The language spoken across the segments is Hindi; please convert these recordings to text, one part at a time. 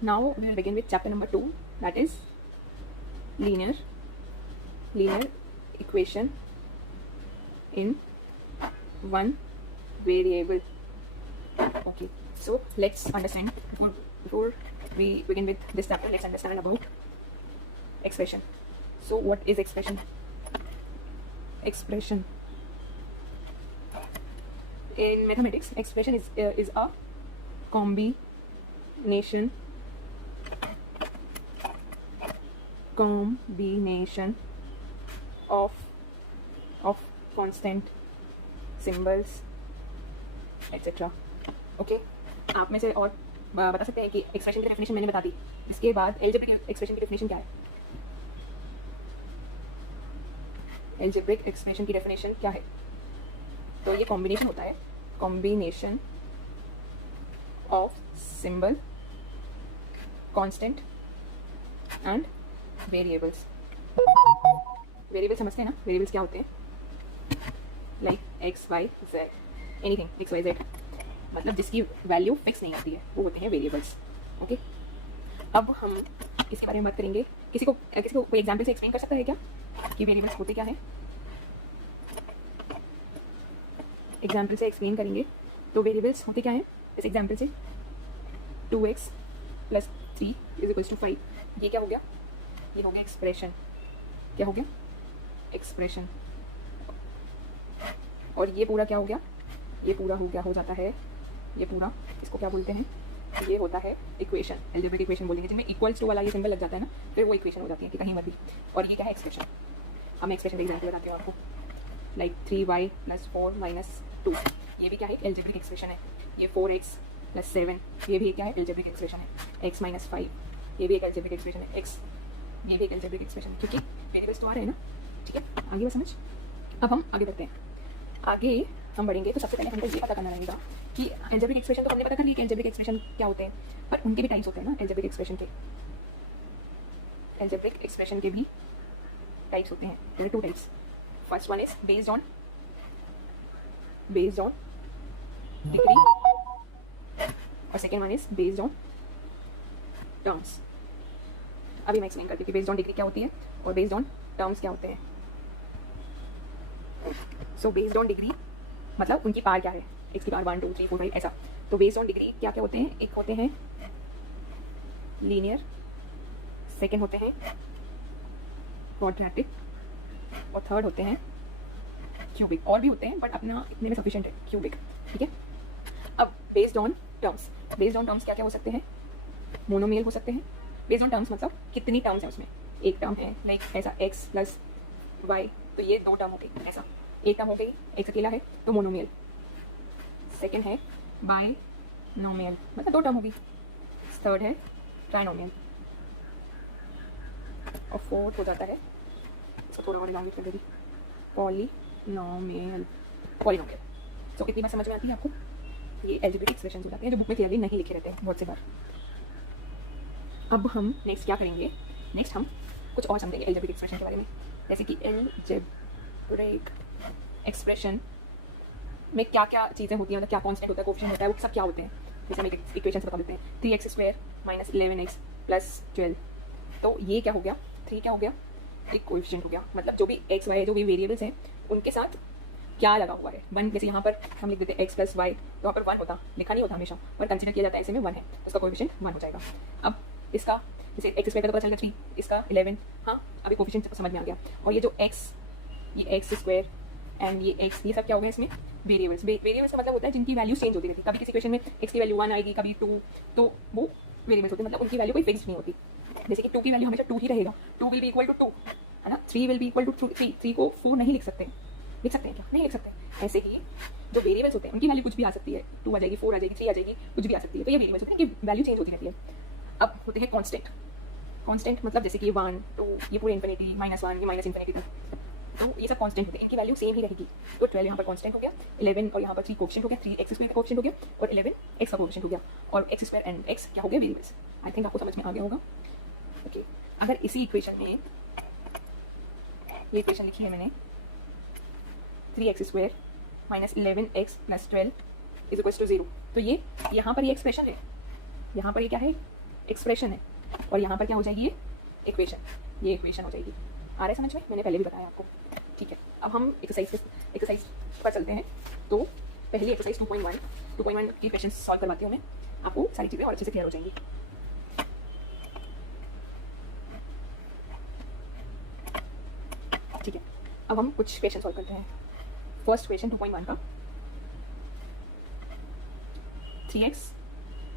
Now we will begin with chapter number 2, that is linear equation in one variable. Okay, so let's understand before we begin with this chapter. Let's understand about expression. So what is expression? Expression in mathematics, expression is a combination of constant symbols etc. Okay, आप में से और बता सकते हैं कि एक्सप्रेशन की डेफिनेशन मैंने बता दी, इसके बाद एल्जेब्रिक एक्सप्रेशन की डेफिनेशन क्या है? एल्जेब्रिक एक्सप्रेशन की डेफिनेशन क्या है? तो ये कॉम्बिनेशन होता है, combination of symbol, constant and variables. Variable समझते हैं ना? वेरिएबल्स क्या होते हैं? Like x y z, anything x y z, मतलब जिसकी वैल्यू फिक्स नहीं होती है, वो होते हैं वेरिएबल्स. ओके, अब हम इसके बारे में बात करेंगे. किसी को कोई एग्जाम्पल से एक्सप्लेन कर सकता है क्या कि वेरिएबल्स होते क्या है? एग्जाम्पल से एक्सप्लेन करेंगे. तो वेरिएबल्स होते क्या हैं इस एग्जाम्पल से? 2x + 3 = 5. ये क्या हो गया? ये हो गया एक्सप्रेशन. क्या हो गया? एक्सप्रेशन. और ये पूरा क्या हो गया? ये पूरा हो जाता है, ये पूरा, इसको क्या बोलते हैं? ये होता है इक्वेशन. एल्जेब्रिक इक्वेशन बोलेंगे, जिनमें इक्वल्स टू वाला ये सिंबल लग जाता है ना, फिर वो इक्वेशन हो जाती है कि कहीं मत भी. और ये क्या है? एक्सप्रेशन. अब मैं एक्सप्रेशन का एग्जाम्पल बताती हूँ आपको. लाइक 3y + 4 - 2, ये भी क्या है? एल्जेब्रिक एक्सप्रेशन है. ये 4x + 7, ये भी क्या है? एल्जेब्रिक एक्सप्रेशन है. x - 5, ये भी एक एल्जेब्रिक एक्सप्रेशन है. x, ये भी एक एल्जेब्रिक एक्सप्रेशन है, क्योंकि वेरिएबल्स तो आ रहे हैं ना. ठीक है, आगे बात समझ. अब हम आगे बढ़ते हैं. आगे हम बढ़ेंगे तो सबसे पहले हमको ये पता करना रहेगा कि एल्जेब्रिक एक्सप्रेशन तो हमने पता कर लिया कि एल्जेब्रिक एक्सप्रेशन क्या होते हैं, पर उनके भी टाइप्स होते हैं ना. एल्जेब्रिक एक्सप्रेशन के भी टाइप्स होते हैं. There are 2 types. First one is based on degree और second one is based on terms. अभी मैं एक्सप्लेन करती हूँ कि बेस्ड ऑन डिग्री क्या होती है और बेस्ड ऑन टर्म्स क्या होते हैं. सो बेस्ड ऑन डिग्री मतलब उनकी पार क्या है, x की पार 1 2 3 4 5 ऐसा. तो बेस्ड ऑन डिग्री क्या क्या होते हैं? एक होते हैं लीनियर, सेकेंड होते हैं क्वाड्रेटिक और थर्ड होते हैं क्यूबिक. और भी होते हैं बट अपना इतने में सफिशिएंट है क्यूबिक. ठीक है. अब बेस्ड ऑन टर्म्स क्या क्या हो सकते हैं? मोनोमियल हो सकते हैं. बेस्ड ऑन टर्म्स मतलब कितनी टर्म्स हैं उसमें. एक टर्म है लाइक ऐसा x + y, तो ये 2 टर्म हो गई. ऐसा एक टर्म हो गई, x अकेला है तो मोनोमियल. सेकेंड है बाइनोमियल, मतलब 2 टर्म होगी. थर्ड है ट्राइनोमियल. और फोर्थ हो जाता है, इसको थोड़ा और लॉन्ग कर देगी, पॉलीनोमियल. तो कितनी बात समझ में आती है आपको? ये एल्जेब्रिक एक्सप्रेशंस हो जाते हैं जो बुक में क्लियरली नहीं लिखे रहते हैं बहुत से बार. अब हम नेक्स्ट क्या करेंगे? नेक्स्ट हम कुछ और समझेंगे एल्जेब्रिक एक्सप्रेशन के बारे में, जैसे कि एल्जेब्रिक एक्सप्रेशन में क्या क्या चीज़ें होती हैं, मतलब क्या कॉन्स्टेंट होता है, कोएफिशिएंट होता है, वो सब क्या होते हैं. जैसे हम एक इक्वेशन बता देते हैं. 3x² - 11x + 12. तो ये क्या हो गया? 3 क्या हो गया? एक कोएफिशिएंट हो गया. मतलब जो भी x y जो भी वेरिएबल्स हैं उनके साथ क्या लगा हुआ है? 1. जैसे यहाँ पर हम लिख देते हैं x + y, तो वहाँ पर 1 होता, लिखा नहीं होता हमेशा, पर कंसिडर किया जाता है ऐसे में 1 है, तो उसका कोएफिशिएंट 1 हो जाएगा. अब इसका जैसे x² का पता चल गया 3, इसका 11. हाँ, अभी कोएफिशिएंट समझ में आ गया. और ये जो x, ये x² एंड ये x, ये सब क्या हो गया इसमें? वेरिएबल्स. वेरिएबल्स का मतलब होता है जिनकी वैल्यू चेंज होती रहती है. कभी किसी इक्वेशन में x की वैल्यू 1 आएगी, कभी 2, तो वो वेरिएबल्स होते हैं. मतलब उनकी वैल्यू कोई फिक्स नहीं होती. जैसे कि 2 की वैल्यू हमेशा 2 ही रहेगा. 2 विल बी इक्वल टू 2, है ना. 3 विल बी इक्वल टू 3. 3 को 4 नहीं लिख सकते. लिख सकते हैं क्या? नहीं लिख सकते. ऐसे ही जो वेरिएबल्स होते हैं उनकी वैल्यू कुछ भी आ सकती है. 2 आ जाएगी, 4 आ जाएगी, 3 आ जाएगी, कुछ भी आ सकती है. तो ये वेरिएबल्स होते हैं, इनकी वैल्यू चेंज होती रहती है. अब होते हैं कॉन्स्टेंट. कॉन्स्टेंट मतलब जैसे कि 1 2, ये पूरे इन्फिनिटी, -1 ये -इन्फिनिटी तक, तो ये सब कांस्टेंट होते हैं, इनकी वैल्यू सेम ही रहेगी. तो 12 यहाँ पर कांस्टेंट हो गया, 11 और यहाँ पर 3 कोएफिशिएंट हो गया, 3x² का कोएफिशिएंट हो गया और 11 x का कोएफिशिएंट हो गया. और x² एंड x क्या हो गया? वेरिएबल्स. आई थिंक आपको समझ में आ गया होगा. ओके, अगर इसी इक्वेशन में ये इक्वेशन लिखी है मैंने 3x² - 11x + 12 = 0, तो ये यहाँ पर ये एक्सप्रेशन है. यहाँ पर ये क्या है? एक्सप्रेशन है और यहाँ पर क्या हो जाएगी ये इक्वेशन, ये इक्वेशन हो जाएगी। आ रहा है समझ में? मैंने पहले भी बताया आपको। ठीक है, अब हम एक्सरसाइज पर चलते हैं। तो पहली एक्सरसाइज 2.1 की क्वेश्चन सॉल्व करवाती हूँ मैं, आपको सारी चीज़ें और अच्छे से क्लियर हो जाएंगी। ठीक है, अब हम कुछ क्वेश्चन सॉल्व करते हैं। फर्स्ट क्वेश्चन 2.1 का 3x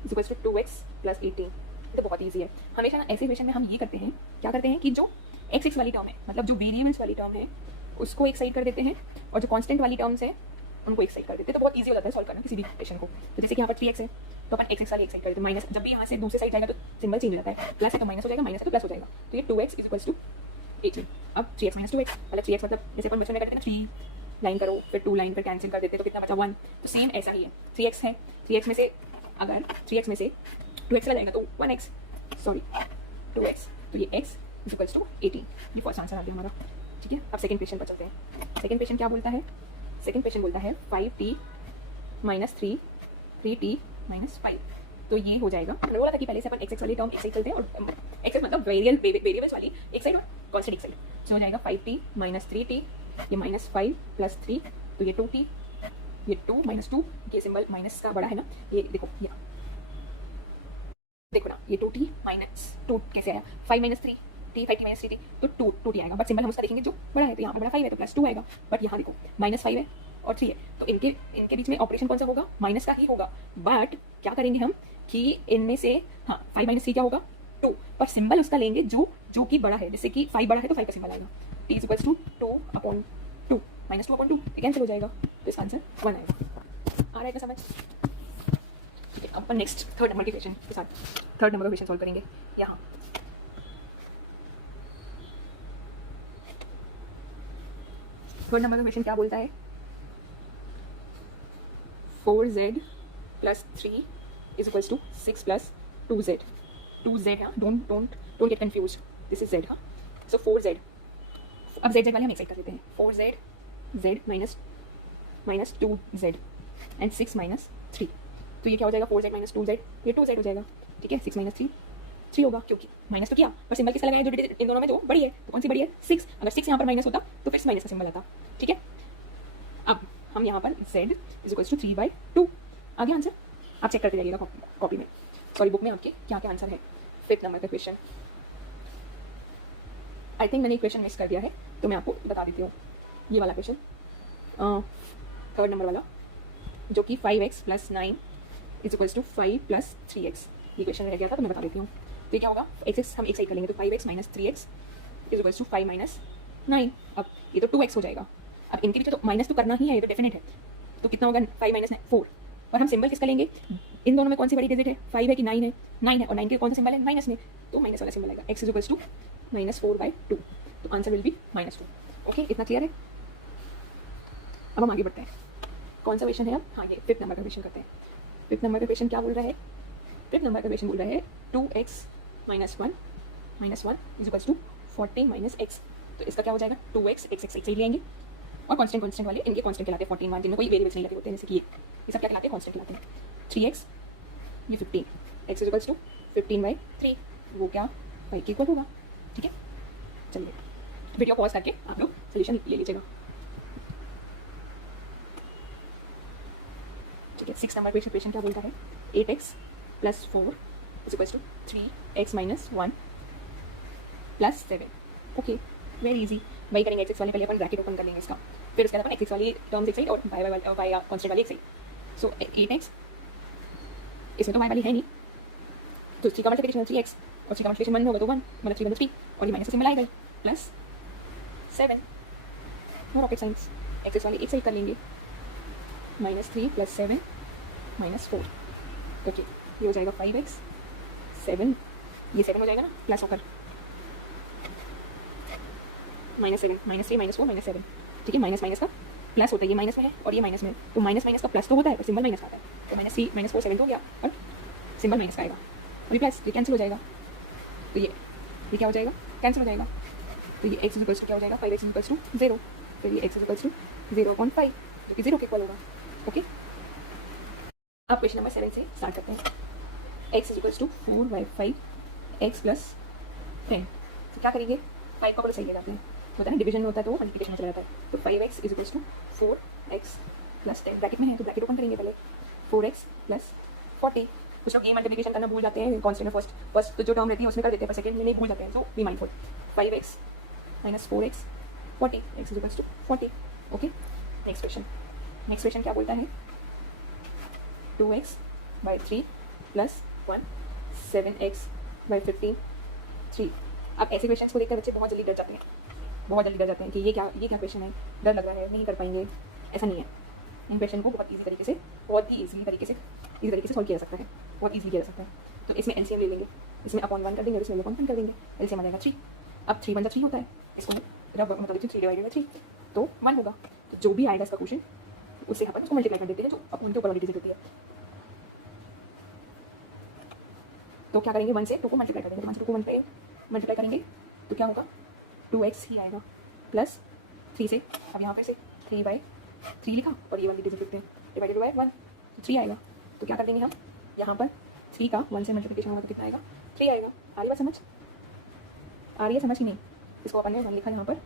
= 2x + 18। तो बहुत ईजी है। हमेशा ना ऐसे क्वेश्चन में हम ये करते हैं, क्या करते हैं कि जो x वाली टर्म है, मतलब जो वेरिएबल्स वाली टर्म है उसको एक साइड कर देते हैं और जो कांस्टेंट वाली टर्म्स है उनको एक साइड कर देते हैं। तो बहुत ईजी हो जाता है सॉल्व करना किसी भी क्वेश्चन को। तो जैसे कि यहाँ पर 3x है तो अपन x वाली एक साइड कर देते हैं, माइनस जब भी यहाँ से दूसरी साइड जाएगा तो सिंबल चेंज हो जाता है, प्लस है तो माइनस हो जाएगा, माइनस है तो प्लस हो जाएगा। तो ये 2x = 18। अब 3x - 2x, मतलब 3x मतलब जैसे अपन बच्चों में करते हैं ना 3 लाइन करो फिर 2 लाइन पर कैंसिल कर देते हैं तो कितना बचा 1। तो सेम ऐसा ही है, 3x है, 3x में से अगर 3x में से 2x चला जाएगा तो 1x, सॉरी 2x, तो ये x = 18। ये फर्स्ट आंसर आ गया हमारा। ठीक है, अब सेकंड क्वेश्चन पर चलते हैं। सेकंड क्वेश्चन क्या बोलता है? सेकंड क्वेश्चन बोलता है 5t - 3 3t - 5। तो ये हो जाएगा, मैंने बोला था कि पहले से अपन x वाली टर्म एक साइड चलते हैं और x मतलब वेरिएबल्स वाली एक साइड और कांस्टेंट एक साइड। तो हो जाएगा 5t - 3t, ये -5 + 3, तो ये 2t, ये 2 - 2, ये सिंबल माइनस का बड़ा है ना, ये देखो यहाँ देखो ना, ये 2t - 2 कैसे आया? 5 - 3 t, 5t - 3t, तो 2t आएगा। बट सिंबल हम उसका देखेंगे जो बड़ा है, तो यहाँ पर बड़ा 5 है तो +2 आएगा। बट यहाँ देखो -5 है और 3 है, तो इनके बीच में ऑपरेशन कौन सा होगा? माइनस का ही होगा। बट क्या करेंगे हम कि इनमें से 5 - 3 क्या होगा? 2, पर सिंबल उसका लेंगे जो कि बड़ा है। जैसे कि 5 बड़ा है तो 5 का सिंबल आएगा, t = 2/2 -2/2, कैंसिल हो जाएगा, तो इसका आंसर 1 आएगा। आ रहा है क्या समझ? ठीक है, अब अपन नेक्स्ट थर्ड नंबर के क्वेश्चन के साथ थर्ड नंबर का क्वेश्चन सॉल्व करेंगे। यहाँ थर्ड नंबर का क्वेश्चन क्या बोलता है? 4z + 3 = 6 + 2z। 2z, हाँ, don't get confuse, this is z। हाँ, सो 4z, अब z वाले हम एक साइड कर देते हैं। 4z z minus 2z and 6 - 3। तो ये क्या हो जाएगा? 4z - 2z, ये 2z हो जाएगा। ठीक है, 6 - 3 3 होगा, क्योंकि माइनस तो किया पर सिंबल किसका लगाया? जो इन दोनों में जो बड़ी है, तो कौन सी बड़ी है? 6। अगर 6 यहाँ पर माइनस होता तो फिर माइनस का सिंबल आता। ठीक है, अब हम यहाँ पर z = 3/2 आ गया आंसर। आप चेक करते जाइएगा कॉपी में, सॉरी बुक में आपके क्या क्या आंसर है। फिफ्थ नंबर का क्वेश्चन, आई थिंक मैंने एक क्वेश्चन मिस कर दिया है तो मैं आपको बता देती हूँ। ये वाला क्वेश्चन थर्ड नंबर वाला, जो कि 5x + 9 = 5 + 3x, ये क्वेश्चन रह गया था तो मैं बता देती हूँ। तो ये क्या होगा? x हम एक साइड कर लेंगे, तो 5x - 3x = 5 - 9। अब ये तो 2x हो जाएगा। अब इनके पीछे तो माइनस तो करना ही है, ये तो डेफिनेट है। तो कितना होगा? 5 - 4। और हम सिंबल किसका लेंगे? इन दोनों में कौन सी बड़ी डिजिट है? 5 है कि 9 है? 9 है, और 9 के कौन सा सिंबल है? माइनस में, तो माइनस वाला सिंबल आएगा। x = -4/2, तो आंसर विल बी -2। ओके, इतना क्लियर है? अब हम आगे बढ़ते हैं। कौन सा क्वेश्चन है अब? हाँ, ये फिफ्थ नंबर का क्वेश्चन करते हैं। फिफ्थ नंबर का क्वेश्चन क्या बोल रहा है? फिफ्थ नंबर का क्वेश्चन बोल रहा है 2x - 1 = 14 - x। तो इसका क्या हो जाएगा? 2x x एक साइड लेंगे और कांस्टेंट वाले इनके कांस्टेंट कहलाते हैं 14 1, जिनमें कोई वेरिएबल्स नहीं लगे होते हैं, जैसे कि ये सब क्या कहलाते हैं? कांस्टेंट कहलाते हैं। 3x, ये 15, x = 15/3, वो क्या 5 के इक्वल होगा। ठीक है, चलिए वीडियो पॉज करके आप लोग सोल्यूशन ले लीजिएगा। ठीक है, 6 नंबर क्वेश्चन क्या बोलता है? 8x + 4 = 3x - 1 + 7। Okay, very easy. वही करेंगे, x वाले पहले अपन ब्रैकेट ओपन कर लेंगे इसका, फिर उसके बाद अपन x वाली टर्म्स एक साइड और y कांस्टेंट वाली एक साइड। सो 8x, इसमें तो y वाली है नहीं, तो 3 का मल्टीप्लिकेशन 3x और 3 का मल्टीप्लिकेशन 1 होगा तो 1, मतलब 3 × 3, और ये माइनस का सिंबल आएगा +7। नो रॉकेट साइंस, x वाली एक साइड कर लेंगे, -3 + 7 - 4। ओके, ये हो जाएगा 5x 7, ये 7 हो जाएगा ना प्लस होकर, -7 -3 -4 -7। ठीक है, माइनस का प्लस होता है, ये माइनस में है और ये माइनस में है, तो माइनस का प्लस तो होता है पर सिंबल माइनस का आता है, तो -3 -4 7 हो गया और सिंबल माइनस का आएगा, और ये प्लस, ये कैंसिल हो जाएगा, तो ये क्या हो जाएगा? कैंसिल हो जाएगा। तो ये x = क्या हो जाएगा? 5x = 0, फिर ये x = 0/5, जो कि 0 के इक्वल होगा। ओके, अब क्वेश्चन नंबर 7 से स्टार्ट करते हैं। X is equals to 4y5 x plus 10। तो क्या करेंगे, 5 का बड़ा सही ले जाते हैं, होता है ना डिवीजन में होता है तो मल्टीप्लिकेशन में चला जाता है। तो 5x is equals to 4x plus 10, bracket में है तो ब्रैकेट ओपन करेंगे पहले, 4x प्लस 40। कुछ लोग ये मल्टीप्लिकेशन करना भूल जाते हैं कॉन्स्टेंट में, फर्स्ट तो जो टर्म रहती है उसमें कर देते हैं, पर सेकंड में नहीं भूल जाते हैं, so be mindful. 5x minus 4x 40, x is equals to 40। Okay, next question क्या बोलता है, 2x by 3 plus 1 7x by 15 3। अब ऐसे क्वेश्चन को देखकर बच्चे बहुत जल्दी डर जाते हैं कि ये क्या क्वेश्चन है, डर लग रहा है, नहीं कर पाएंगे। ऐसा नहीं है, इन क्वेश्चन को बहुत ईजी तरीके से तरीके से सॉल्व किया जा सकता है, बहुत ईजी किया जा सकता है। तो इसमें एलसीएम ले लेंगे, इसमें अपॉन 1 कर देंगे और इसमें अपॉन 1 कर देंगे, एलसीएम आ जाएगा 3। अब 3 1 3 होता है, इसको रब मतलब 3 डिवाइडेड बाई 3 तो 1 होगा। तो जो भी आएगा इसका क्वेश्चन उससे यहाँ पर उसको मल्टीप्लाई कर देते हैं, जो अपॉन के ऊपर वाली डिजिट होती है। तो क्या करेंगे, 1 से 2 को मल्टीप्लाई कर देंगे, 1 से 2 को 1 पे मल्टीप्लाई करेंगे तो क्या होगा, 2x ही आएगा प्लस 3 से, अब यहाँ पे से 3/3 लिखा और ये वाली डिजिट लिखते हैं, डिवाइडेड बाय 1 तो 3 आएगा। तो क्या कर देंगे हम, यहाँ पर 3 का 1 से मल्टीप्लिकेशन होगा तो कितना आएगा, 3 आएगा। आ रही बात समझ, आ रही है समझ ही नहीं, इसको अपन ने 1 लिखा, यहाँ पर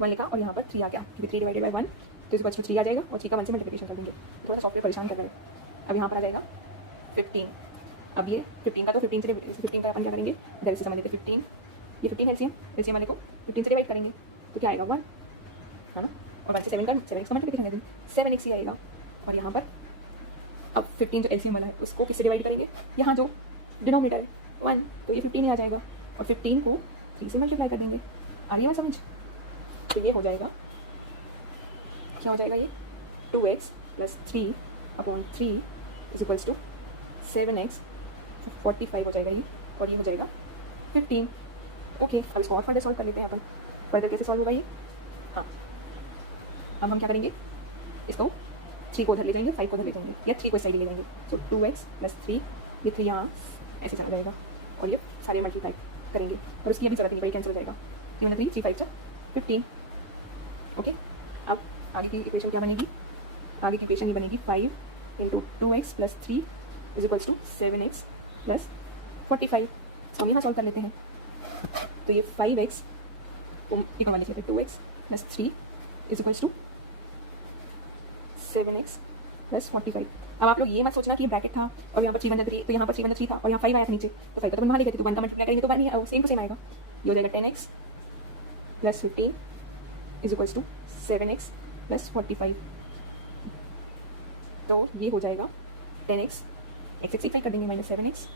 1 लिखा और यहाँ पर 3 आ गया, क्योंकि 3 डिवाइडेड बाय 1 तो इसको 3 आ जाएगा और 3 का 1 से मल्टीप्लिकेशन कर देंगे। थोड़ा सॉफ्टवेयर परेशान कर रहे हैं। अब यहाँ पर आ जाएगा 15। अब ये 15 का तो 15 का अपन क्या करेंगे, इधर से समझ लेते हैं 15, ये 15 एलसीएम वाले को 15 से डिवाइड करेंगे तो क्या आएगा 1, है ना, और 1 से 7 का मल्टीप्लिकेशन करेंगे 7x ही आएगा। और यहाँ पर अब 15 जो एलसीएम वाला है उसको किससे डिवाइड करेंगे, यहाँ जो डिनोमिनेटर है 1 तो ये 15 ही आ जाएगा और 15 को 3 से मल्टीप्लाई कर देंगे। आ रही है समझ, तो ये हो जाएगा, क्या हो जाएगा, ये 2x plus 3 upon 3 is equals to 7x 45 हो जाएगा ये, और ये हो जाएगा 15। ओके, अब इसको और फर्दर सॉल्व कर लेते हैं अपन। फर्दर कैसे सॉल्व होगा ये, हाँ, अब हम क्या करेंगे, इसको 3 को उधर ले जाएंगे, 5 को उधर ले जाएंगे, या 3 को इस साइड ले जाएंगे। सो 2x प्लस 3, ये 3 यहाँ ऐसे चला जाएगा और ये सारे मल्टीप्लाई करेंगे और उसकी अभी जरूरत नहीं पड़ी, कैंसिल हो जाएगा। 3 मतलब 3 5 15। ओके, अब आगे की इक्वेशन क्या बनेगी, आगे की इक्वेशन ये बनेगी 5 into 2x plus 3 is equals to 7x plus 45। हम यहाँ सॉल्व कर लेते हैं, तो ये 5x को इक्वल मान लीजिए 2x plus 3 is equals to 7x plus 45। अब आप लोग ये मत सोचना कि ब्रैकेट था और यहाँ पर 3 3 तो यहाँ पर 3 3 था और यहाँ 5 आया था नीचे, तो 5 का तो वहाँ लेके थे, तो 1 का मल्टीप्लाई करेंगे तो 1 ही सेम टू सेम आएगा। ये हो जाएगा 10x plus 15 is equals to 7x plus 45। तो ये हो जाएगा 10x x सिक्सटी कर देंगे माइनस 7x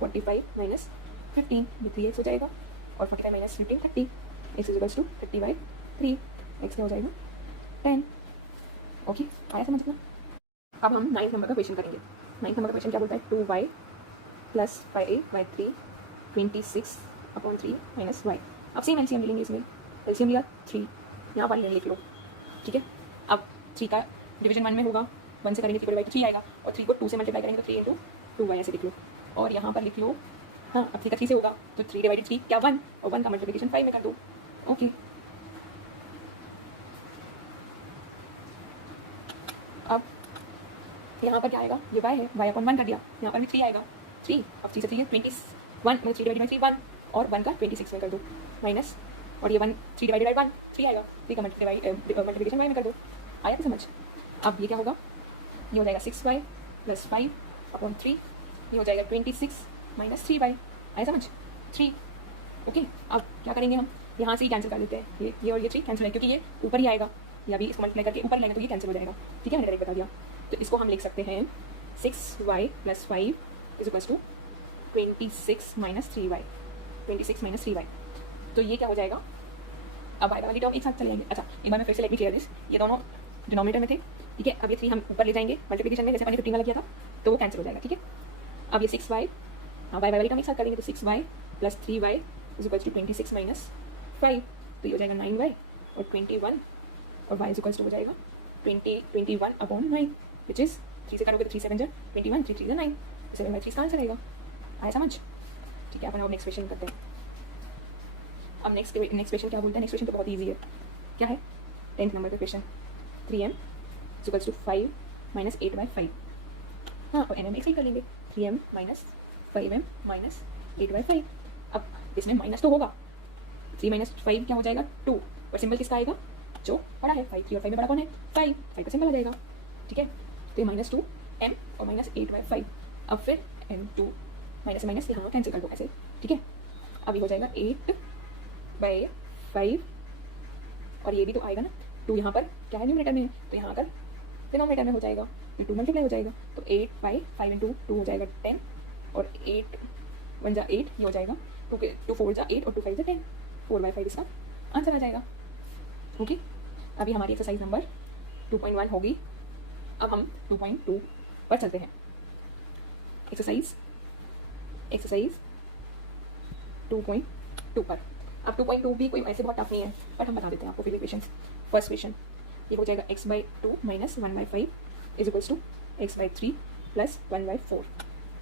45 माइनस 15, ये 3x हो जाएगा और 45 minus 15 30, x is equals to 30/3, x क्या हो जाएगा 10। ओके, आया समझ में। अब हम 9th नंबर का क्वेश्चन करेंगे। 9th नंबर का क्वेश्चन क्या बोलता है, 2y plus 5/3 26 upon 3 minus y। अब सेम एलसीएम ले लेंगे, इसमें एलसीएम लिया 3, यहाँ पर लिख लो, ठीक है। अब 3 का डिवीजन 1 में होगा, 1 से करेंगे 3 डिवाइड 3 आएगा और 3 को 2 से मल्टीप्लाई करेंगे तो 3 इंटू 2y ऐसे लिख लो। और यहाँ पर लिख लो, हाँ, अब 3 का 3 से होगा तो 3 डिवाइडेड 3 क्या 1 और 1 का मल्टीप्लिकेशन 5 में कर दो। ओके, अब यहाँ पर क्या आएगा, ये y है, y अपॉन 1 कर दिया, यहाँ पर भी 3 आएगा 3, अब 3 से 3 है 21, 3 डिवाइडेड बाई 3 1 और 1 का 26 में कर दो माइनस, और ये 1 3 डिवाइडेड बाई 1 3 आएगा, 3 का मल्टीप्लिकेशन y में कर दो। आया तो समझ। अब ये क्या होगा, ये हो जाएगा 6y प्लस 5 अपॉन 3, ये हो जाएगा 26 माइनस 3y। आया समझ 3। ओके, अब क्या करेंगे हम, यहाँ से ही कैंसिल कर देते हैं, ये और ये 3 कैंसिल है क्योंकि ये ऊपर ही आएगा, या भी इसको मल्टीप्लाई करके ऊपर लेंगे तो ये कैंसिल हो जाएगा, ठीक है, मैंने डायरेक्ट बता दिया। तो इसको हम लिख सकते हैं 6y plus 5 is equals to 26 minus 3y, 26 minus 3y। तो ये क्या हो जाएगा, अब आएगा वाली टर्म एक साथ चले जाएंगे। अच्छा, एक बार मैं फिर से लेट मी क्लियर दिस, ये दोनों डिनोमिनेटर में थे, ठीक है। अब ये 3 हम ऊपर ले जाएंगे मल्टीप्लिकेशन में, जैसे मैंने 15 वाला किया था, तो वो कैंसिल हो जाएगा, ठीक है। अब ये 6y, हाँ, y वाली टर्म एक साथ करेंगे तो 6y plus 3y is equals to 26 minus 5, तो ये हो जाएगा 9y और 21 और y इज इक्वल्स टू हो जाएगा 21 अपॉन 9, विच इज 3 से करोगे तो 3 7 जा 21, 3 3 9, 7/3 का आंसर आएगा। आया समझ, ठीक है। अपन अब नेक्स्ट क्वेश्चन करते हैं। अब नेक्स्ट क्वेश्चन क्या बोलते हैं, नेक्स्ट क्वेश्चन तो बहुत ईजी है, क्या है 10th नंबर का question, 3m is equals to 5 minus 8/5, हाँ, और nm एक ही कर लेंगे, 3m माइनस 5m माइनस 8/5। अब इसमें माइनस तो होगा, 3 माइनस 5 क्या हो जाएगा 2, और सिंबल किसका आएगा जो बड़ा है 5, 3 और 5 में बड़ा कौन है 5, 5 का सिंबल आ जाएगा। ठीक है, तो ये -2m और माइनस 8/5। अब फिर m2 माइनस से माइनस यहाँ कैंसिल कर दो ऐसे। ठीक है, अब ये हो जाएगा 8/5, और ये भी तो आएगा ना 2, यहाँ पर क्या है न्यूमरेटर में, तो यहाँ पर डिनोमिनेटर में हो जाएगा, ये 2 मल्टीप्लाई हो जाएगा, तो 8/5 इंटू 2 हो जाएगा 10, और 8 1 जा 8, ये हो जाएगा 2 4 जा 8 और 2 5 जा 10, 4/5 इसका आंसर आ जाएगा। ओके, अभी हमारी एक्सरसाइज नंबर 2.1 होगी। अब हम 2.2 पर चलते हैं। एक्सरसाइज 2.2 पर। अब 2.2 भी कोई ऐसे बहुत टफ नहीं है, बट हम बता देते हैं आपको फिर इक्वेशंस। फर्स्ट क्वेश्चन ये हो जाएगा x/2 minus 1/5 is equals to x/3 plus 1/4।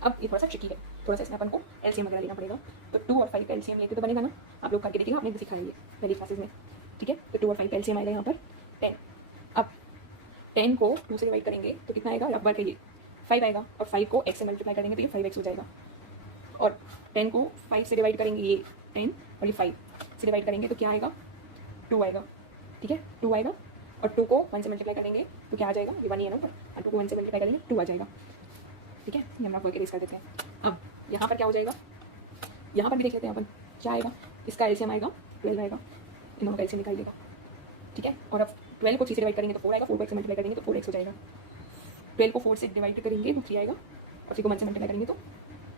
अब ये थोड़ा सा ट्रिकी है, थोड़ा सा इसमें अपन को एलसीएम वगैरह लेना पड़ेगा। तो 2 और 5 का एलसीएम लेते तो बनेगा ना, आप लोग करके देखिएगा, आपने सिखाया ये पहली क्लासेज में। ठीक है, तो 2 और 5 का एलसीएम आएगा यहाँ पर 10। अब 10 को 2 से डिवाइड करेंगे तो कितना आएगा, रफ वर्क है ये 5 आएगा, और 5 को x से मल्टीप्लाई करेंगे तो ये 5x हो जाएगा, और 10 को 5 से डिवाइड करेंगे ये 10, और ये 5 से डिवाइड करेंगे तो क्या आएगा 2 आएगा। ठीक है, 2 आएगा, और 2 को 1 से मल्टीप्लाई करेंगे तो क्या आ जाएगा, ये 1 ही है ना ऊपर, और 2 को 1 से मल्टीप्लाई करेंगे 2 आ जाएगा। ठीक है, ये हम आपको इरेज कर देते हैं। अब यहाँ पर क्या हो जाएगा, यहाँ पर भी देख लेते हैं अपन क्या आएगा, इसका एलसीएम आएगा 12 आएगा, इन दोनों का एलसीएम निकालिएगा। ठीक है, और अब 12 को 3 से डिवाइड करेंगे तो 4 आएगा, 4 को 1 से मल्टीप्लाई करेंगे तो 4x हो जाएगा। 12 को 4 से डिवाइड करेंगे तो 3 आएगा, और 3 को 1 से मल्टीप्लाई करेंगे तो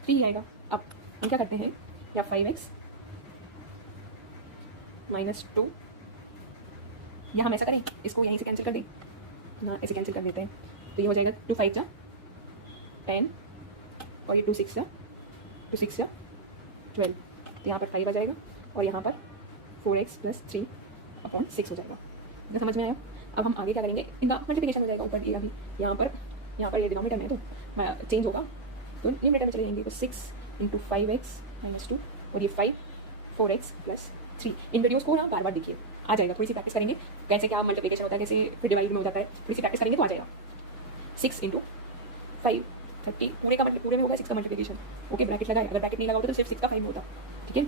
3 आएगा। अब हम क्या करते हैं, या 5x माइनस 2, या हम ऐसा करें इसको यहीं से कैंसिल कर दें ना, ऐसे कैंसिल कर देते हैं, तो ये हो जाएगा 2 5 जा 10, और ये 2 6 जा 12, तो यहाँ पर 5 आ जाएगा, और यहाँ पर 4x प्लस 3/6 हो जाएगा। इतना समझ में आया। अब हम आगे क्या करेंगे, इनका मल्टीप्लिकेशन हो जाएगा ऊपर, ये अभी यहाँ पर ये डिनोमिनेटर में तो चेंज होगा, तो न्यूमरेटर में चले जाएंगे, तो 6 इंटू 5x माइनस 2, और ये 5 4x प्लस 3। इन वीडियोज़ को ना बार बार देखिए, आ जाएगा, थोड़ी सी प्रैक्टिस करेंगे कैसे क्या मल्टीप्लिकेशन होता है, कैसे फिर डिवाइड में हो जाता है, थोड़ी सी प्रैक्टिस करेंगे तो आ जाएगा। 6 इंटू 5 30, पूरे में होगा 6 का मल्टीप्लिकेशन। ओके, ब्रैकेट लगाए, अगर ब्रैकेट नहीं लगा होता तो सिर्फ 6 का 5 होता। ठीक है,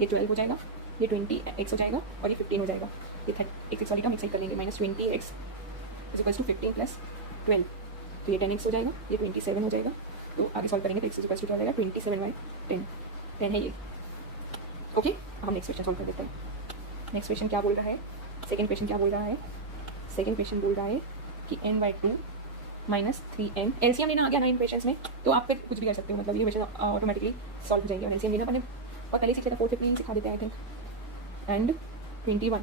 ये 12 हो जाएगा, ये 20x हो जाएगा, और ये 15 हो जाएगा। ये 6 वाली का मिक्स कर लेंगे, minus 20x is equals to 15 plus 12, तो ये 10x हो जाएगा, ये 27 हो जाएगा। तो आगे सॉल्व करेंगे तो x इज इक्वल्स टू क्या हो जाएगा 27/10, 10 है ये। ओके, हम नेक्स्ट क्वेश्चन सॉल्व कर देते हैं। नेक्स्ट क्वेश्चन क्या बोल रहा है, सेकंड क्वेश्चन क्या बोल रहा है, सेकंड क्वेश्चन बोल रहा है कि n/2 माइनस 3n, एलसीएम लेना आ गया ना इन क्वेश्चंस में, तो आप फिर कुछ भी कर सकते हो, मतलब ये क्वेश्चन ऑटोमेटिकली सॉल्व हो जाएंगे। और एलसीएम लेना अपने और पहले सीख लेते हैं, 4 सिखा देते हैं आई थिंक, एंड 21।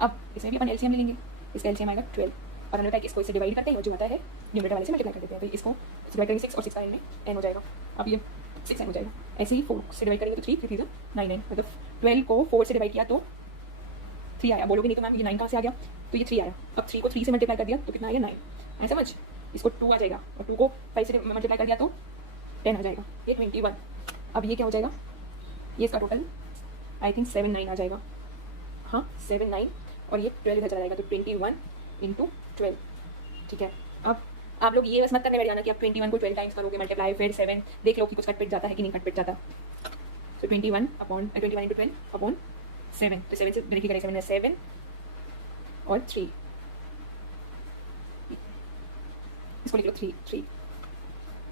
अब इसमें भी अपन एलसीएम ले लेंगे, इसका एलसीएम आएगा 12, और हमने बताया कि इसको इससे डिवाइड करते हैं, और जो आता है न्यूमरेटर वाले से मल्टीप्लाई कर देते हैं, तो इसको डिवाइड करेंगे 6, और 6 का n में n हो जाएगा। अब ये 6n हो जाएगा, ऐसे ही 4 से डिवाइड करेंगे तो 3 3 9 मतलब 12 को 4 से डिवाइड किया तो 3 आया। बोलोगे नहीं तो मैम ये 9 कहाँ से आ गया, तो ये 3 आया। अब 3 को 3 से मल्टीप्लाई कर दिया तो कितना आया 9, ऐसा समझ। इसको 2 आ जाएगा, और 2 को 5 से मल्टीप्लाई कर दिया तो 10 आ जाएगा, ये 21। अब ये क्या हो जाएगा, ये इसका टोटल आई थिंक 7 9 आ जाएगा, हाँ 7 9, और ये 12 इधर चला जाएगा, तो 21 इंटू 12। ठीक है, अब आप लोग ये बस मत करने बैठ जाना कि आप 21 को 12 टाइम्स करोगे मल्टीप्लाई, फिर 7 देख लो कि कुछ कट पिट जाता है कि नहीं कट पिट जाता। तो 21 इंटू 12 अपॉन 7, तो 7 से ब्रेक करें, 7 में 7 और 3, इसको लिख लो 3।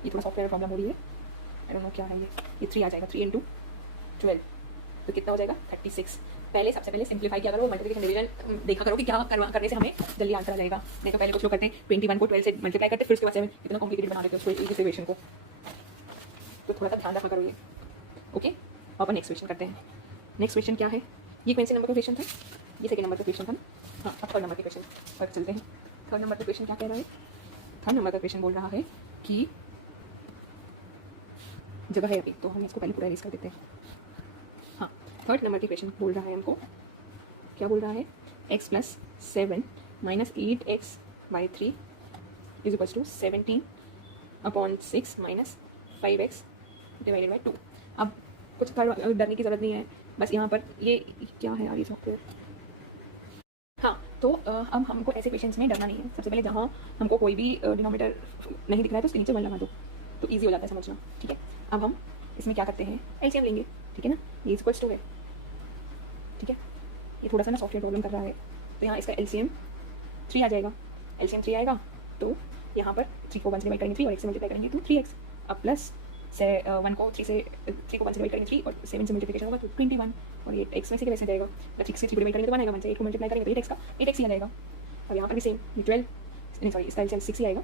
ये थोड़ा सॉफ्टवेयर प्रॉब्लम हो रही है, आई डोंट नो क्या है ये 3 आ जाएगा, 3 इंटू 12, तो कितना हो जाएगा 36। सबसे पहले सिंप्लीफाई किया करो, मल्टीप्लिकेशन डिवीजन देखा करो कि क्या करने से हमें जल्दी आंसर आ जाएगा। नहीं तो पहले कुछ लोग करते हैं 21 को 12 से मल्टीप्लाई करते, फिर उसके बाद 7, इतना कॉम्प्लिकेटेड बना देते हैं उसको इक्वेशन को, तो थोड़ा सा ध्यान रखा करो ये। ओके, अपन नेक्स्ट क्वेश्चन करते हैं। नेक्स्ट क्वेश्चन क्या है, ये कौन से नंबर का क्वेश्चन था, ये सेकंड नंबर का क्वेश्चन था। हाँ, अब थर्ड नंबर के क्वेश्चन पर चलते हैं। थर्ड नंबर का क्वेश्चन क्या कह रहा है, थर्ड नंबर का क्वेश्चन बोल रहा है कि जगह है अभी, तो हम इसको पहले पूरा इरेज कर देते हैं। हाँ, थर्ड नंबर के क्वेश्चन बोल रहा है हमको, क्या बोल रहा है, x plus 7 minus 8x/3 is equals to 17/6 minus 5x divided by 2। अब कुछ डरने की ज़रूरत नहीं है, बस यहाँ पर ये क्या है यार ये सॉफ्टवेयर। हाँ, तो अब हमको ऐसे क्वेश्चंस में डरना नहीं है। सबसे पहले जहाँ हमको कोई भी डिनोमिनेटर नहीं दिख रहा है तो उसके नीचे 1 लगा दो, तो ईजी हो जाता है समझना, ठीक है। अब हम इसमें क्या करते हैं, एलसीएम लेंगे, ठीक है ना। ये इक्वल्स टू है, ठीक है। ये थोड़ा सा ना सॉफ्टवेयर प्रॉब्लम कर रहा है, तो यहाँ इसका एलसीएम 3 आ जाएगा। एलसीएम 3 आएगा तो यहाँ पर 3 को 1 से डिवाइड करेंगे 3 और 1 से मल्टीप्लाई करेंगे तो 3x। अब प्लस से 1 को 3 को 1 से डिवाइड करेंगे 3 और 7 से मल्टीप्लिकेशन होगा तो 21 और ये x में से कैसे जाएगा, 6 से 3 को डिवाइड करेंगे तो 1 आएगा, 1 से 8 को मल्टीप्लाई करेंगे तो 8x का 8x ही आ जाएगा। अब यहाँ पर भी सेम, ये 12 नहीं सॉरी इसका एलसीएम 6 ही आएगा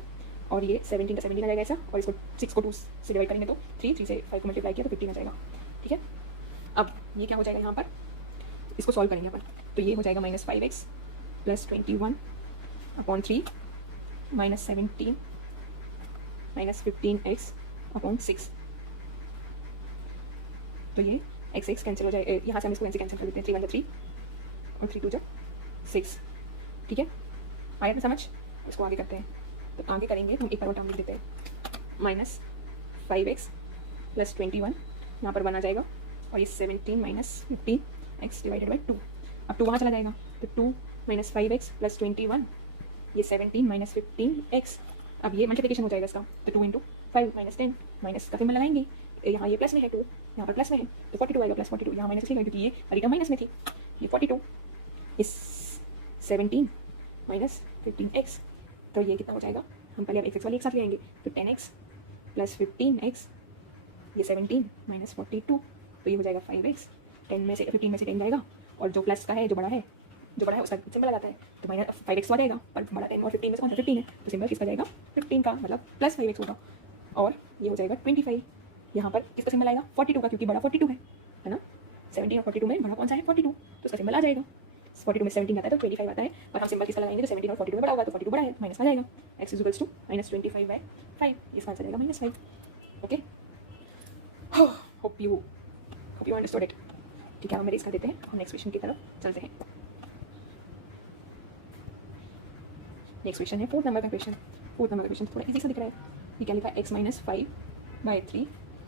और ये 17 का 17 आ जाएगा ऐसा, और इसको 6 को 2 से डिवाइड करेंगे तो 3 से 5 को मल्टीप्लाई किया तो 15 आ जाएगा, ठीक है। अब ये क्या हो जाएगा यहाँ पर, इसको सॉल्व करेंगे अपन, तो ये हो जाएगा -5x + 21/3 -17 -15x/6। तो ये x कैंसिल हो जाएगा, यहाँ से हम इसको कैंसिल कर लेते हैं, 3 1 3 और 3 2 6, ठीक है। आया ना समझ, इसको आगे करते हैं। तो आगे करेंगे हम एक बार टर्म लिख देते हैं, -5x + 21, यहाँ पर 1 आ जाएगा और ये 17 -15x / 2। अब 2 वहाँ चला जाएगा तो 2 - 5x + 21, ये 17 - 15x। अब ये मल्टीप्लिकेशन हो जाएगा इसका, तो 2 × 5 - 10 माइनस का सिंबल लगाएंगे, यहाँ ये प्लस में है 2, यहाँ पर प्लस में है तो 42 आएगा, +42 यहाँ माइनस लिखेगा क्योंकि ये वाली टर्म माइनस में थी। ये 42 इस 17 - 15x, तो ये कितना हो जाएगा, हम पहले अब x वाले एक साथ ले आएंगे तो 10x + 15x, ये 17 - 42 तो ये हो जाएगा 5x। 10 में से 15 में से 10 जाएगा और जो प्लस का है जो बड़ा है उसका सिंबल आ जाता है तो -5x आ जाएगा, पर बड़ा 10 और 15 में से कौन सा 15 है तो सिंबल किसका जाएगा 15 का, मतलब +5x होगा और ये हो जाएगा 25। यहाँ पर किसका सिंबल आएगा 42 का, क्योंकि बड़ा 42 है ना। 17 और 42 में बड़ा कौन सा है 42, तो उसका सिंबल आ जाएगा। 42 में 17 आता है तो 25 आता है, और हम सिंबल किसका लगाएंगे तो 17 और 42 में बड़ा होगा तो 42 बड़ा है, माइनस आ जाएगा, x = -25/5, इसका आंसर जाएगा -5। Okay, hope you understood it, ठीक है। हम मेरे इसका देते हैं, हम नेक्स्ट क्वेश्चन की तरफ चलते हैं। नेक्स्ट क्वेश्चन है 4th नंबर का क्वेश्चन। 4th नंबर का क्वेश्चन थोड़ा इजी सा दिख रहा है। ये क्या लिखा है, x - 5/3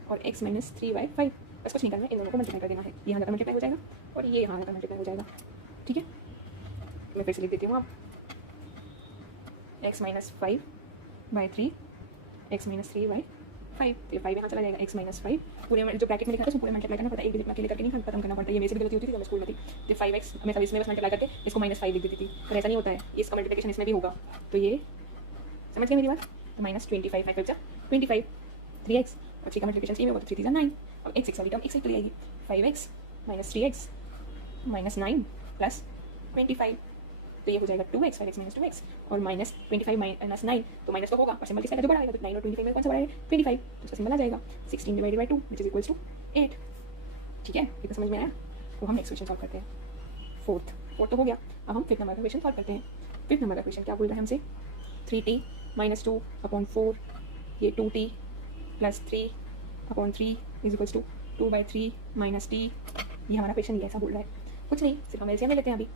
और x - 3/5, बस कुछ नहीं करना है, इन दोनों को मल्टीप्लाई कर देना है। यहाँ जाकर मल्टीप्लाई हो जाएगा और ये यहाँ जाकर मल्टीप्लाई हो जाएगा, ठीक है। मैं फिर से लिख देती हूँ, आप x - 5/3 x - 3/5, तो 5 यहाँ चला जाएगा, x - 5 पूरे में जो ब्रैकेट में लिखा था उसको पूरे मल्टीप्लाई करना पड़ता है, एक डिजिट में अकेले करके नहीं खत्म करना पड़ता है। ये मेरे से भी गलती होती थी जब मैं स्कूल में थी, तो 5x मैं सब इसमें बस मल्टीप्लाई करके इसको -5 लिख देती थी, पर ऐसा नहीं होता है, इसका मल्टीप्लिकेशन इसमें भी होगा। तो ये समझ गए मेरी बात, तो -25 5 5 25 3x और 3 का मल्टीप्लिकेशन 3 में होगा तो 3 3 9। अब x वाली टर्म x चली आएगी, 5x - 3x - 9 + 25, तो ये हो जाएगा 2x 5x - 2x और -25 - 9, तो माइनस तो होगा और सिंबल किसका जो बड़ा आएगा, तो 9 और 25 में कौन सा बड़ा है 25, तो उसका सिंबल आ जाएगा 16 / 2 विच इज इक्वल्स टू 8, ठीक है। इतना समझ में आया। तो हम नेक्स्ट क्वेश्चन सॉल्व करते हैं। फोर्थ तो हो गया, अब हम 5th नंबर का क्वेश्चन सॉल्व करते हैं। 5th नंबर का क्वेश्चन क्या बोल रहा है हमसे, 3t - 2/4, ये 2t + 3/3 is equals to 2/3 - t। ये हमारा क्वेश्चन ये ऐसा बोल रहा है, कुछ नहीं, सिर्फ हम एलसीएम ले लेते हैं। अभी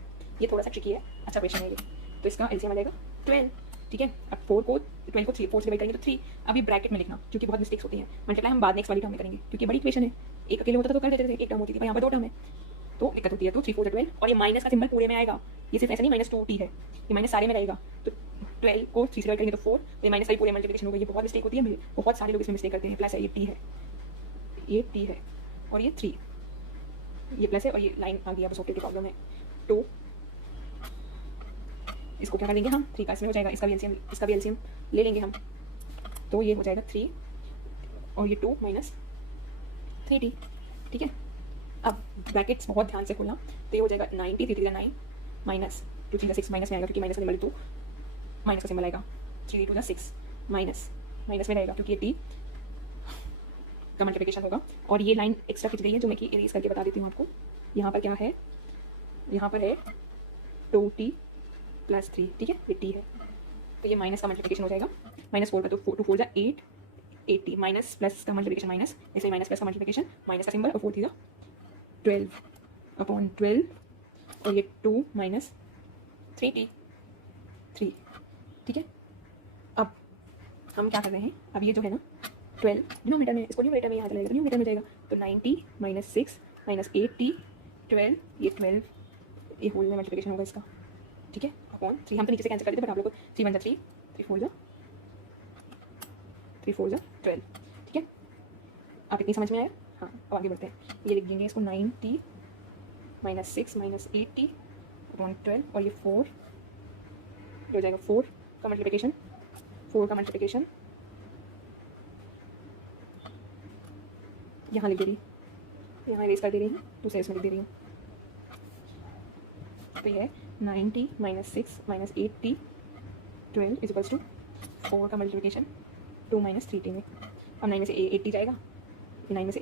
ये थोड़ा सा ट्रिकी है, अच्छा क्वेश्चन है ये, तो इसका एलसीएम आ जाएगा 12, ठीक है। अब 4 को 12 को 4 से डिवाइड करेंगे तो 3, अभी ब्रैकेट में लिखना क्योंकि बहुत मिस्टेक्स होती हैं। मल्टीप्लाई हम बाद नेक्स्ट वाली टर्म में करेंगे क्योंकि बड़ी इक्वेशन है, एक अकेले होता तो कर देते थे, एक टर्म होती थी, पर यहाँ पर 2 टर्म है तो दिक्कत होती है। तो 3 4 12 और ये माइनस का सिंबल पूरे में आएगा, ये सिर्फ ऐसा नहीं -2t है, ये माइनस सारे में रहेगा। तो 12 को 3 से डिवाइड करेंगे तो 4, ये माइनस का पूरे मल्टीप्लिकेशन होगा। ये बहुत मिस्टेक होती है मेरी, बहुत सारे लोग इसमें मिस्टेक करते हैं। प्लस है, ये t है, ये t है और ये 3, ये प्लस है और ये लाइन आ गई, अब सॉफ्टवेयर की प्रॉब्लम है। तो इसको क्या कर देंगे हम, 3 का इसमें हो जाएगा, इसका भी एलसीएम ले लेंगे हम, तो ये हो जाएगा 3 और ये 2 - 3t, ठीक है। अब ब्रैकेट्स बहुत ध्यान से खोलना, तो ये हो जाएगा 90 3 3 9 माइनस 2 3 6 माइनस में आएगा क्योंकि माइनस का सिंबल 2, माइनस का सिंबल आएगा 3 2 6 माइनस में रहेगा क्योंकि ये t का मल्टीप्लिकेशन होगा। और ये लाइन एक्स्ट्रा खिंच गई है जो मैं कि इरेज करके बता देती हूँ आपको। यहाँ पर क्या है, यहाँ पर है 2t + 3, ठीक है, ये t है, तो ये माइनस का मल्टीप्लिकेशन हो जाएगा, -4 का तो 2 4 8 80 माइनस प्लस का मल्टीप्लिकेशन माइनस, इसलिए माइनस प्लस का मल्टीप्लिकेशन माइनस का सिंबल और 4 3 12/12 और ये 2 - 3t 3, ठीक है। अब हम क्या कर रहे हैं, अब ये जो है ना 12 डिनोमिनेटर में, इसको न्यूमरेटर में यहाँ चलेगा, न्यूमरेटर में जाएगा तो 90 - 6 - 8t 12, ये 12 ये होल में मल्टीप्लिकेशन होगा इसका, ठीक है, अपॉन 3। हम तो नीचे से कैंसिल कर देते, बट आप लोग को 3 1 3 3 4 12, आप इतनी समझ में आया? हाँ, अब आगे बढ़ते हैं। ये लिख देंगे इसको 9t minus 6 minus 8t upon 12 और ये 4 हो जाएगा 4 का मल्टीप्लिकेशन, 4 का मल्टीप्लिकेशन यहाँ लिख दे रही, यहाँ इरेज कर दे रही हूँ, दूसरे इसमें लिख दे रही हूँ। तो ये 9t minus 6 minus 8t 12 is equals to 4 का मल्टीप्लिकेशन 2 माइनस 3t में। अब 9 में से 8t जाएगा, 9 में से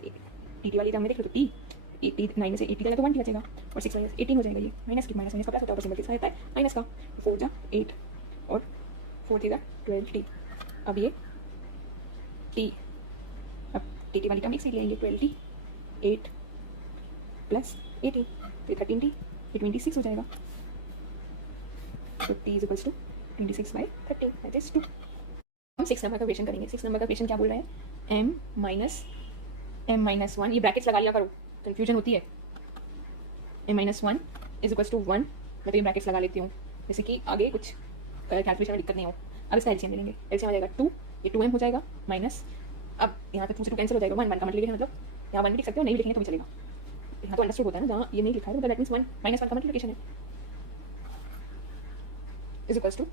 टी वाली टर्म में देख लो तो टी 9 में से 80 जाएगा तो 1 टी बचेगा और 6 माइनस 18 हो जाएगा। ये माइनस की माइनस का प्लस होता है, सिंबल किसका होता है माइनस का। 4 जा 8 और 4 थी 12t। अब ये टी, अब टी वाली टर्म एक से ले आएंगे 12t 8 प्लस 18 तो 13t, ये 26 हो जाएगा। तो t is equals to 26 by 13 that is 2। हम 6 नंबर का क्वेश्चन करेंगे। 6 नंबर का क्वेश्चन क्या बोल रहा है, m माइनस 1, ये ब्रैकेट्स लगा लिया करो, कन्फ्यूजन होती है। m minus 1 is equals to 1, मैं तो ये ब्रैकेट्स लगा लेती हूँ जैसे कि आगे कुछ कैलकुलेशन में दिक्कत नहीं हो। अब इसका एलसीएम ले लेंगे, एलसीएम आ जाएगा 2, ये 2m हो जाएगा माइनस, अब यहाँ पे 2 से 2 कैंसिल हो जाएगा, 1 का मल्टीप्लिकेशन मतलब यहाँ 1 भी लिख सकते हो, नहीं भी लिखेंगे तो भी चलेगा। यहाँ तो अंडरस्टूड होता है ना, जहाँ ये नहीं लिखा है मतलब दैट मीन्स 1 माइनस 1 का मल्टीप्लिकेशन है इज इक्वल्स टू,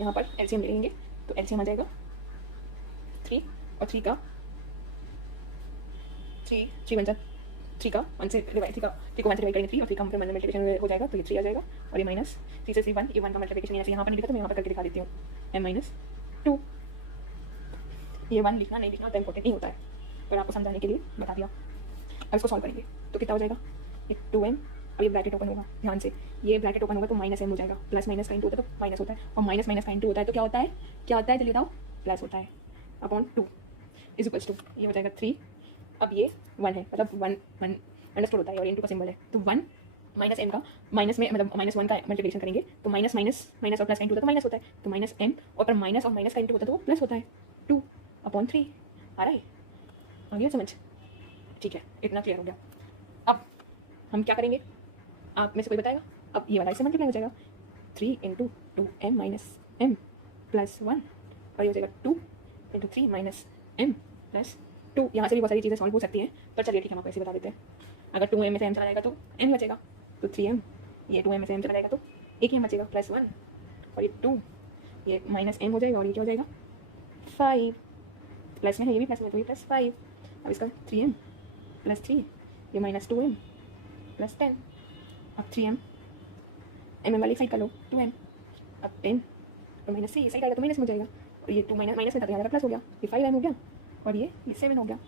यहाँ पर एलसीएम ले लेंगे तो एलसीएम आ जाएगा 3 और 3 का 3 बन जाए 3 का 1 से डिवाइड, 3 को 1 से डिवाइड करेंगे 3 और 3 का फिर मल्टीप्लिकेशन हो जाएगा तो ये 3 आ जाएगा और ये माइनस 3 से 3 1, ये 1 का मल्टीप्लिकेशन यहाँ पर नहीं लिखा तो मैं यहाँ पर करके दिखा देती हूँ m माइनस 2। ये 1 लिखना नहीं लिखना तो इम्पोर्टेंट नहीं होता है, पर आपको समझाने के लिए बता दिया। अब इसको सॉल्व करेंगे तो कितना हो जाएगा, ये 2m, अब ये ब्रैकेट ओपन होगा, ध्यान से ये ब्रैकेट ओपन होगा तो माइनस m हो जाएगा, प्लस माइनस का इंटू होता है तो माइनस होता है और माइनस माइनस का इंटू होता है तो क्या होता है जल्दी बताओ, प्लस होता है अपॉन 2 इज इक्वल्स टू, ये हो जाएगा 3। अब ये 1 है मतलब 1 अंडरस्टूड होता है और इंटू का सिंबल है तो 1 माइनस m का माइनस में मतलब माइनस 1 का मल्टीप्लिकेशन करेंगे तो माइनस और प्लस का इंटू होता है तो माइनस होता है तो माइनस m और पर माइनस और माइनस का इंटू होता है तो वो प्लस होता है 2 अपॉन 3। आ रहा है, आ गया समझ? ठीक है, इतना क्लियर हो गया। अब हम क्या करेंगे, आप में से कोई बताएगा? अब ये वाला इससे मल्टीप्लाई हो जाएगा 3 into 2m minus m plus 1 और ये हो जाएगा 2 इंटू 3 माइनस m प्लस 2। यहाँ से भी बहुत सारी चीज़ें सॉल्व हो सकती हैं पर चलिए ठीक है, हम आपको ऐसे बता देते हैं। अगर 2m में से m चला जाएगा तो m बचेगा तो 3m, ये 2m में से m चला जाएगा तो एक ही m बचेगा प्लस 1 और ये 2, ये माइनस m हो जाएगा और ये क्या हो जाएगा 5, प्लस में है ये भी प्लस में तो ये प्लस 5। अब इसका 3m प्लस 3, ये माइनस 2m प्लस 10, अब 3m m वाली साइड कर लो 2m, अब 10 और माइनस से ये साइड आएगा तो माइनस में हो जाएगा और ये 2 माइनस में था तो प्लस हो गया, ये 5m हो गया और ये 7 हो गया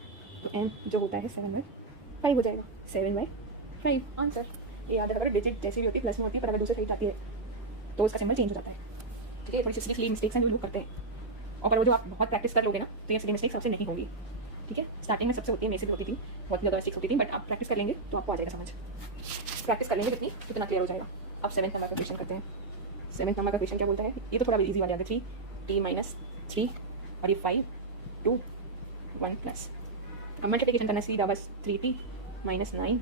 तो m जो होता है 7/5 हो जाएगा, 7/5 आंसर। ये याद रखा, डिजिट जैसी भी होती है प्लस में होती है पर अगर दूसरे साइड आती है तो उसका सिंबल चेंज हो जाता है। ठीक है, थोड़ी सी सिली मिस्टेक्स हैं जो लोग करते हैं और पर वो जो आप बहुत प्रैक्टिस कर लोगे ना तो ये सिली मिस्टेक सबसे नहीं होगी। ठीक है, स्टार्टिंग में सबसे होती है, मेरे से भी होती थी, बहुत ज़्यादा मिस्टेक्स होती थी बट आप प्रैक्टिस कर लेंगे तो आपको आ जाएगा समझ। प्रैक्टिस कर लेंगे जितनी उतना क्लियर हो जाएगा। अब 7th नंबर का क्वेश्चन करते हैं। 7th नंबर का क्वेश्चन क्या बोलता है, ये तो थोड़ा ईजी वाला है, 3t माइनस 3 और ये 5 2 1 प्लस, अब मल्टीप्लिकेशन करना सीधा बस 3t minus 9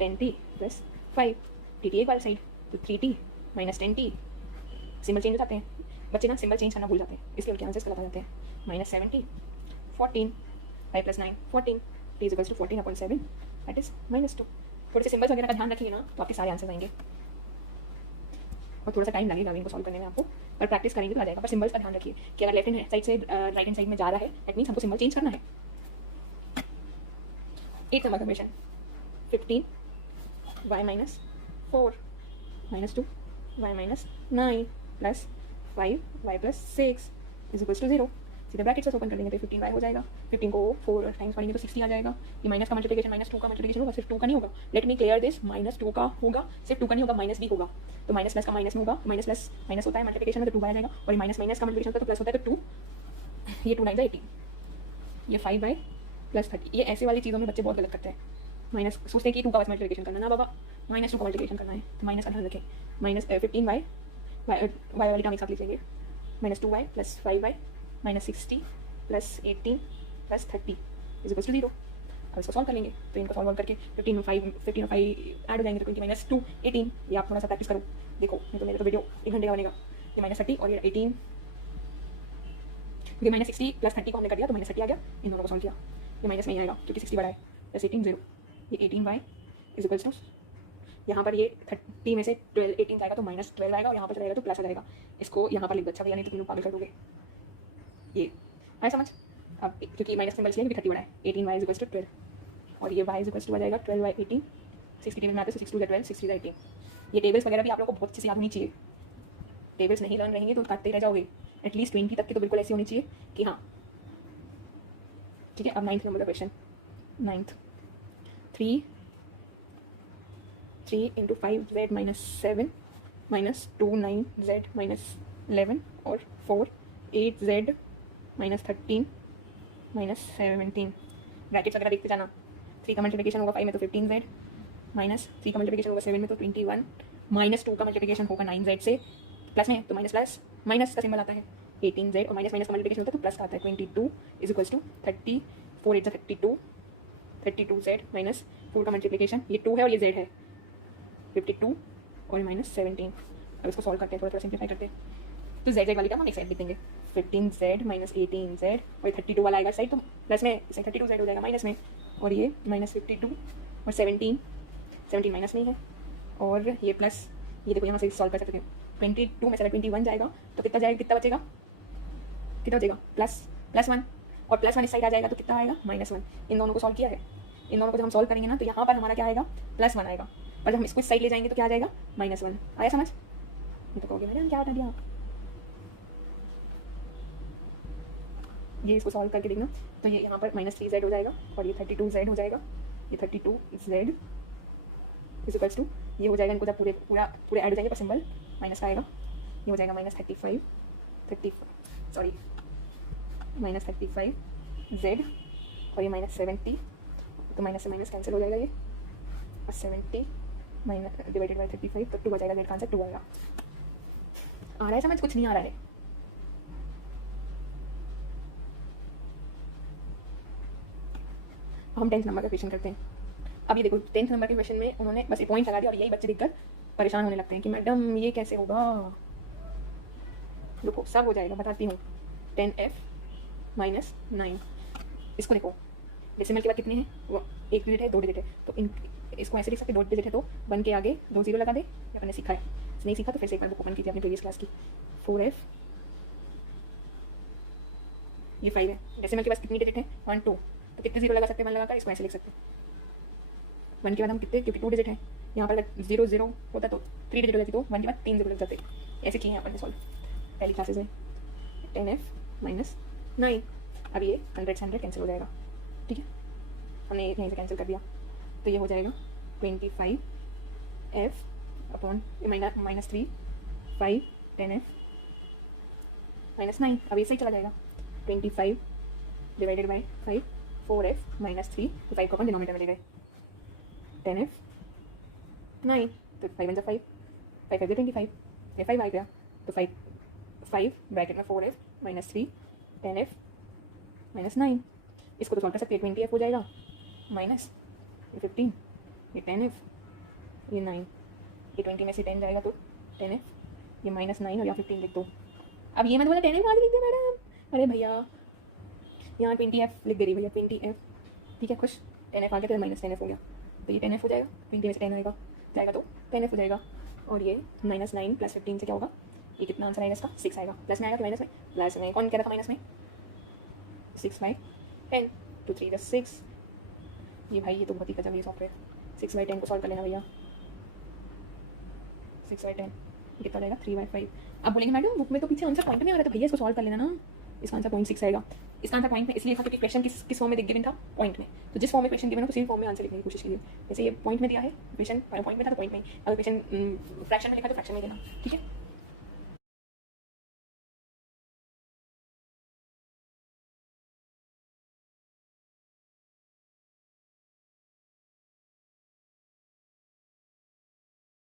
10t plus 5, T एक वाली साइड तो 3t minus 10t, symbol change हो जाते हैं बच्चे ना, सिंबल चेंज करना भूल जाते हैं इसलिए उनके आंसर्स गलत आ जाते हैं। Minus 70 14 5 plus 9 14 t is equals to 14/7 that is minus 2। थोड़े से सिंबल्स वगैरह का ध्यान रखिए ना तो आपके सारे आंसर आएंगे और थोड़ा सा टाइम लगेगा इनको सॉल्व करने में आपको, पर प्रैक्टिस करेंगे तो आ जाएगा। पर सिंबल्स का ध्यान रखिए कि अगर लेफ्ट हैंड साइड से राइट हैंड साइड में जा रहा है दैट मीन्स हमको सिंबल चेंज करना है। 8th नंबर का question 15y minus 4 minus 2 y minus 9 plus 5y plus 6 is equals to 0। सीधा ब्रैकेट से ओपन कर देंगे तो 15y हो जाएगा, 15 को 4 टाइम्स पढ़ेंगे तो 60 आ जाएगा। ये माइनस का मल्टीप्लिकेशन माइनस 2 का मल्टीप्लिकेशन होगा, सिर्फ 2 का नहीं होगा। Let me clear this, minus 2 का होगा, सिर्फ 2 का नहीं होगा, माइनस भी होगा तो माइनस प्लस का माइनस में होगा, माइनस प्लस माइनस होता है मल्टीप्लिकेशन में तो 2 आ जाएगा और माइनस माइनस का मल्टीप्लिकेशन होता है तो प्लस होता है तो 2, ये 2 9 18, ये 5y प्लस 30। ये ऐसे वाली चीज़ों में बच्चे बहुत गलत करते हैं, माइनस सोचते हैं कि 2 का मल्टीप्लिकेशन करना, ना बाबा माइनस 2 का मल्टीप्लिकेशन करना है तो माइनस का ध्यान रखें। माइनस 15y y वाली टर्म एक साथ लिख लेंगे, minus 2y plus 5y minus 60 plus 18 plus 30 is equals to 0। अब इसको सॉल्व कर लेंगे तो इनको सॉल्व करके 15 और 5 ऐड हो जाएंगे तो 20 माइनस 2 18। ये आप थोड़ा सा प्रैक्टिस करो, देखो नहीं तो मेरा तो वीडियो 1 घंटे का बनेगा। ये माइनस 30 और ये 18, क्योंकि माइनस 60 प्लस 30 को हमने कर दिया तो माइनस 30 आ गया, इन दोनों को सॉल्व किया। ये माइनस में ही आएगा क्योंकि 60 बड़ा है, प्लस 18 0, ये 18y इज इक्वल्स टू, यहाँ पर ये 30 में से 12 18 जाएगा तो -12 आएगा और यहाँ पर जाएगा तो प्लस आ जाएगा। इसको यहाँ पर लिख दो, अच्छा भैया नहीं तो तुम लोग पागल कर दोगे। ये आए समझ? अब क्योंकि माइनस सिंबल चाहिए क्योंकि 30 बड़ा है, 18y इज इक्वल्स टू 12 और ये y इज इक्वल्स टू आ जाएगा 12y 18, 6 की टेबल में आते हैं 6 2 12, 6 3 18। ये टेबल्स वगैरह भी आप लोगों को बहुत अच्छे से याद होनी चाहिए। टेबल्स नहीं लर्न रहेंगे तो काटते रह जाओगे। एटलीस्ट 20 तक की तो बिल्कुल ऐसी होनी चाहिए कि हाँ ठीक है। अब 9th नंबर का question, 9th 3 into 5z minus 7 minus 2 9z minus 11 और 4 8z minus 13 minus 17। ब्रैकेट्स वगैरह देखते जाना। 3 का मल्टीप्लिकेशन होगा 5 में तो 15z, माइनस 3 का मल्टीप्लिकेशन होगा 7 में तो 21, माइनस 2 का मल्टीप्लिकेशन होगा 9z से, प्लस में तो माइनस प्लस माइनस का सिंबल आता है 18z और माइनस माइनस का मल्टीप्लिकेशन होता है तो प्लस का आता है 22 is equals to 30, 4 8 32, 32z minus 4 का मल्टीप्लिकेशन ये 2 है और ये z है 52 और माइनस 17। अब इसको सॉल्व करते हैं, थोड़ा सिंप्लीफाई करते हैं तो z वाली का हम एक साइड लिख देंगे 15z माइनस 18z और 32 वाला आएगा साइड तो प्लस में 32z हो जाएगा माइनस में और ये माइनस 52 और 17 माइनस में ही है और ये प्लस, ये देखो यहाँ से सॉल्व कर सकते हैं 22 में से 21 जाएगा तो कितना जाएगा, कितना बचेगा प्लस 1 और प्लस 1 इस साइड आ जाएगा तो कितना आएगा -1। इन दोनों को सॉल्व किया है, इन दोनों को जब हम सॉल्व करेंगे ना तो यहाँ पर हमारा क्या आएगा +1 आएगा और जब हम इसको इस साइड ले जाएंगे तो क्या आ जाएगा -1। आया समझ? ये तो कहोगे मैडम क्या बता दिया आप। ये इसको सॉल्व करके देखना तो ये यहाँ पर -3z हो जाएगा और ये 32z हो जाएगा, ये 32z इज इक्वल्स टू ये हो जाएगा, इनको जब पूरे ऐड हो जाएंगे पर सिंबल माइनस का आएगा, ये हो जाएगा -35 z और ये -70 तो माइनस से माइनस कैंसिल हो जाएगा ये और 70 माइनस डिवाइडेड बाई 35 तो 2 आ जाएगा, z का आंसर 2 आएगा। आ रहा है समझ? कुछ नहीं आ रहा है। हम 10th नंबर का क्वेश्चन करते हैं। अब ये देखो 10th नंबर के क्वेश्चन में उन्होंने बस ये पॉइंट लगा दिया और यही बच्चे देखकर परेशान होने लगते हैं कि मैडम ये कैसे होगा। देखो सब हो जाएगा, बताती हूँ। 10f माइनस 9, इसको देखो डेसिमल के बाद कितने हैं, वो 1 डिजिट है 2 डिजिट है तो इसको ऐसे लिख सकते 2 डिजिट है तो 1 के आगे 2 0 लगा दे, या अपने सीखा है, नहीं सीखा तो फिर से एक बार बुक ओपन कीजिए अपनी प्रीवियस क्लास की। 4f ये 5 है, डेसिमल के पास कितनी डिजिट है 1 2 तो कितने 0 लगा सकते हैं 1 लगाकर, इसको ऐसे लिख सकते हैं 1 के बाद हम कितने, क्योंकि 2 डिजिट है यहाँ पर अगर 0 0 होता तो 3 डिजिट हो जाती तो 1 के बाद 3 0 लग जाते। ऐसे किए हैं अपन ने सॉल्व पहली क्लासेज में। 10f माइनस 9, अब ये 100 से 100 कैंसिल हो जाएगा, ठीक है, हमने यहीं से कैंसिल कर दिया तो ये हो जाएगा 25f अपॉन -3 5 10f माइनस 9, अब ये सही चला जाएगा 25 डिवाइडेड बाई 5 4f माइनस 3 तो 5 को अपन डिनोमिनेटर में ले गए 10f 9 तो 5 1 5 5 5 25 ये 5 आ गया तो 5 ब्रैकेट में 4f माइनस 3 10f माइनस 9, इसको तो सॉल्व कर सकते हैं 20f हो जाएगा माइनस ये 15 ये 10f ये 9, ये 20 में से 10 जाएगा तो 10f ये -9 और या 15 लिख दो। अब ये मत बोला 10f आज लिख दे मैडम, अरे भैया यहाँ 20f लिख दे रही भैया 20f, ठीक है खुश। 10f आ गया तो -10f हो गया तो ये 10f हो जाएगा, 20 में से 10 आएगा जाएगा तो 10f हो जाएगा और ये -9 प्लस 15 से क्या होगा, ये कितना आंसर आएगा इसका 6 आएगा। प्लस में आएगा कि माइनस में, प्लस में कौन कह रहा था माइनस में 6 बाई 10 2 3 6, ये भाई ये तो बहुत ही गजब ये सॉफ्टवेयर। 6 बाई 10 को सॉल्व कर लेना भैया, 6 बाई 10 कितना रहेगा 3 बाई 5। अब बोलेंगे मैडम बुक में तो पीछे आंसर पॉइंट में आ रहा था, भैया इसको सॉल्व कर लेना ना, इसका आंसर 0.6 आएगा। इसका आंसर पॉइंट में इसलिए था क्योंकि क्वेश्चन किस फॉर्म में गिवन था पॉइंट में, तो जिस फॉर्म में क्वेश्चन गिवन हो उसी फॉर्म में आंसर लिखने की कोशिश कीजिए। जैसे ये पॉइंट में दिया है क्वेश्चन, पॉइंट में था तो पॉइंट में, अगर क्वेश्चन फ्रैक्शन में लिखा तो फ्रैक्शन में देना, ठीक है।